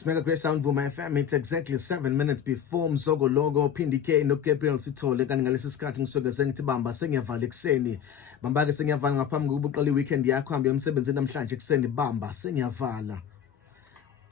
It's Mega Great Sound Vuma FM. It's exactly 7 minutes before Mzogo Logo, Pindike, no Gabriel Sitole, kani ngalesi sikhathi ngisuke sengithi bamba sengiyavala ekseni. Bamba-ke sengiyavala ngaphambi kokuba uqale weekend yakho hambe emsebenzini namhlanje ekseni bamba sengiyavala.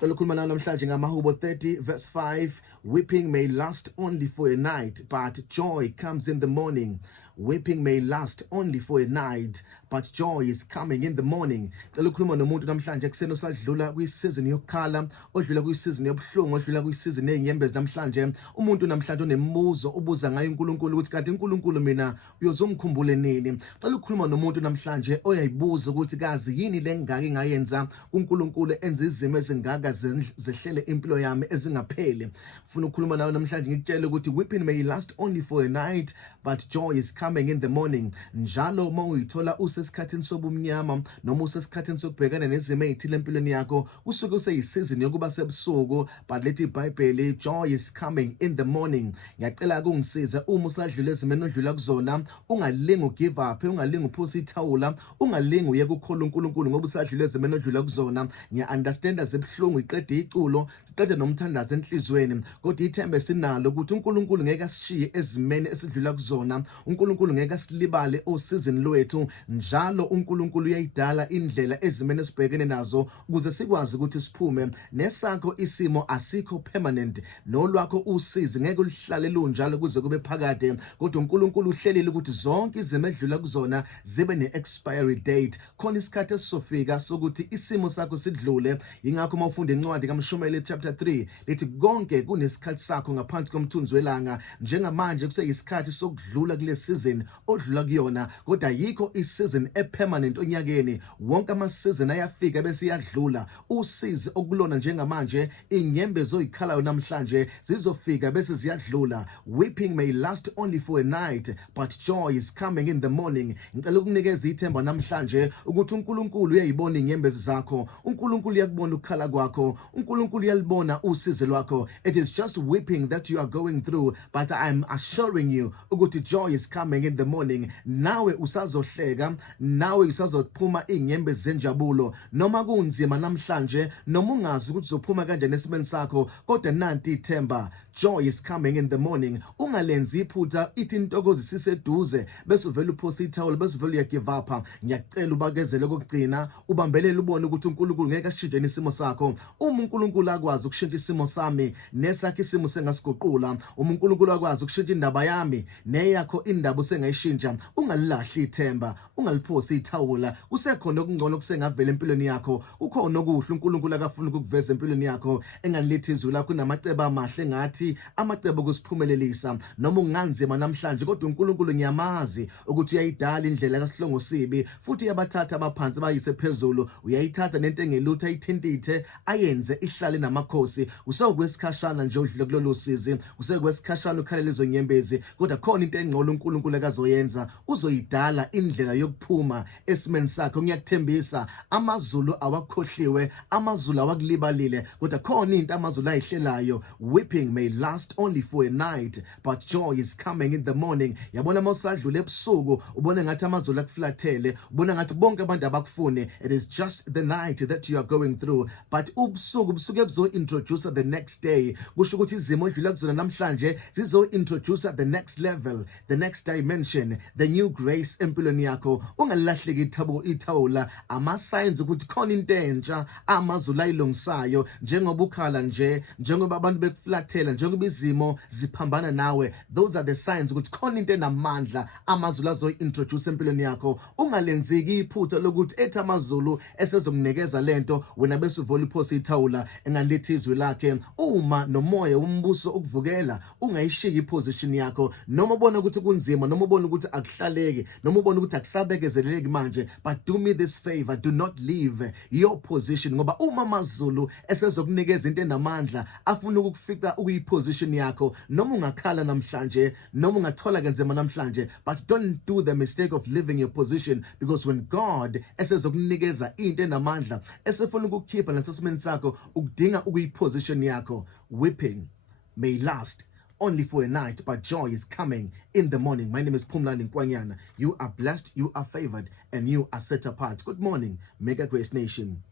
Cela ukukhuluma nawe namhlanje ngamahubo 30 verse 5. Weeping may last only for a night, but joy comes in the morning. Weeping may last only for a night, but joy is coming in the morning. Cela ukukhuluma nomuntu namhlanje ekseni osadlula kwi-season yokukhala, odlula kwi-season yobuhlungu, odlula kwi-season yenyembezi namhlanje. Umuntu namhlanje unemibuzo ubuza ngayo uNkulunkulu ukuthi kanti uNkulunkulu mina uyozomkhumbule nini. Cela ukukhuluma nomuntu namhlanje oyayibuza ukuthi kazi yini le ngake ngayenza uNkulunkulu enza izimo ezingaka zehlele impilo yami ezingapheli. Ufuna ukukhuluma nawe namhlanje ngikutshela ukuthi weeping may last only for a night, but joy is coming in the morning. Njalo uma uyithola usesikhathini sobumnyama noma usesikhathini sokubhekana nezimo ezithile empilweni yakho, usuke useyisizini yokuba sebusuku, but lethi iBhayibheli joy is coming in the morning. Ngiyacela ukungisiza uma usadlula ezimeni odlula kuzona, ungalingi ugive up, ungalingi uphusa ithawula, ungalingi uyeke ukukholwa uNkulunkulu ngoba usadlula ezimeni odlula kuzona. Ngiya-understand zibhlungu iqeda iculo, siqede nomthandazo enhlizweni, kodwa ithembe sinalo ukuthi uNkulunkulu ngeke asishiye ezimeni esidlula kuzona. uNkulunkulu ngeke asilibale osizini lwethu. Njalo uNkulunkulu uyayidala indlela ezimeni esibhekene nazo ukuze sikwazi ukuthi siphume. Nesakho isimo asikho permanent, nolwakho usizi ngeke ulihlale lunjalo kuze kube phakade, kodwa uNkulunkulu uhlelile ukuthi zonke izimo edlula kuzona zibe ne-expiry date. Khona isikhathi esizofika sokuthi isimo sakho sidlule. Yingakho uma ufunda incwadi kaMshumeli chapter 3 lithi konke kunesikhathi sakho ngaphansi komthunzi welanga. Njengamanje kuseyisikhathi sokudlula kule season odlula kuyona, kodwa yikho i-season epermanent onyakeni. Wonke ama-season ayafika bese iyadlula. Usizi okulona njengamanje, inyembezi oyikhalayo namhlanje zizofika bese ziyadlula. Weeping may last only for a night, but joy is coming in the morning. Ngicela ukunikeza ithemba namhlanje ukuthi uNkulunkulu uyayibona inyembezi zakho, uNkulunkulu uyakubona ukukhala kwakho, uNkulunkulu uyalibona usizi lwakho. It is just weeping that you are going through, but I'm assuring you ukuthi joy is coming in the morning. Nawe usazohleka, nawe usazophuma inyembezi zenjabulo. Noma kunzima namhlanje, noma ungazi ukuthi uzophuma kanjani esimeni sakho, kodwa nanti ithemba, joy is coming in the morning. Ungalenzi iphutha ithi intokozo siseduze bese uvela uphosa ithawula bese uvela uyagive up. Ngiyacela ubakezele kokugcina, ubambelele ubone ukuthi uNkulunkulu ngeke ashintshe isimo sakho. Uma uNkulunkulu akwazi ukushintsha isimo sami, nesakhe isimo sengasiguqula. Uma uNkulunkulu akwazi ukushintsha indaba yami, neyakho indaba usengayishintsha. Ungalilahli ithemba, ungaliphosi ithawula. Kusekhona okungcono kusengavela empilweni yakho. Ukhona okuhle uNkulunkulu akafuna ukuveza empilweni yakho. Engalithi izwi lakho namacebo amahle ngathi amacebo okusiphumelelisa. Noma unganzima namhlanje, kodwa uNkulunkulu ngiyamazi ukuthi uyayidala indlela kaSihlongo Sibi, futhi uyabathatha abaphansi bayise phezulu. Uyayithatha nento engelutho ayithintithe ayenze ihlale namakhosi. Usekwesikhashana nje udlule kulolu sizi, usekwesikhashana ukhalela izo nyembezi, kodwa khona into engcono uNkulunkulu akazoyenza. Uzoyidala indlela yokuphuma esimeni sakho. Ngiyakuthembisa amazulu awakhohliwe, amazulu awakulibalile, kodwa khona into amazulu ayihlelayo. Weeping may last only for a night, but joy is coming in the morning. Yabona mawusadlula ebusuku ubone ngathi amazulu akuflathele, ubona ngathi bonke abantu abakufune. It is just the night that you are going through, but ubusuku buzo-introduce the next day. Kusho ukuthi izimo odlula kuzona namhlanje zizo-introduce the next level, the next dimension, the new grace empilweni yakho. Ungalahleki ithawula. Ama-signs ukuthi khona into entsha amazulu ayilungisayo. Njengoba ukhala nje, njengoba abantu bekuflathela, njengoba izimo ziphambana nawe, those are the signs ukuthi khona into enamandla amazulu azoyi-introduce empilweni yakho. Ungalenziki iphutha lokuthi ethi amazulu esezokunikeza lento wena bese uvela uphosa ithawula. Engalithi izwi lakhe, uma nomoya umbuso ukuvukela, ungayishiki iposition yakho. Noma ubona ukuthi kunzima, noma ubona ukuthi akuhlaleki, noma ubona ukuthi akusabekezeleleki manje, but do me this favor, do not leave your position. Ngoba uma amazulu esezokunikeza into enamandla afuna ukufika ukuyiposition yakho, noma ungakhala namhlanje, noma ungathola kanzima namhlanje, but don't do the mistake of leaving your position, because when God esezokunikeza into enamandla esefuna ukukhipha nasesimeni sakho, ukudinga ukuyiposition yakho. Weeping may last only for a night, but joy is coming in the morning. My name is Phumlani Nkwanyana. You are blessed, you are favored, and you are set apart. Good morning, Mega Grace Nation.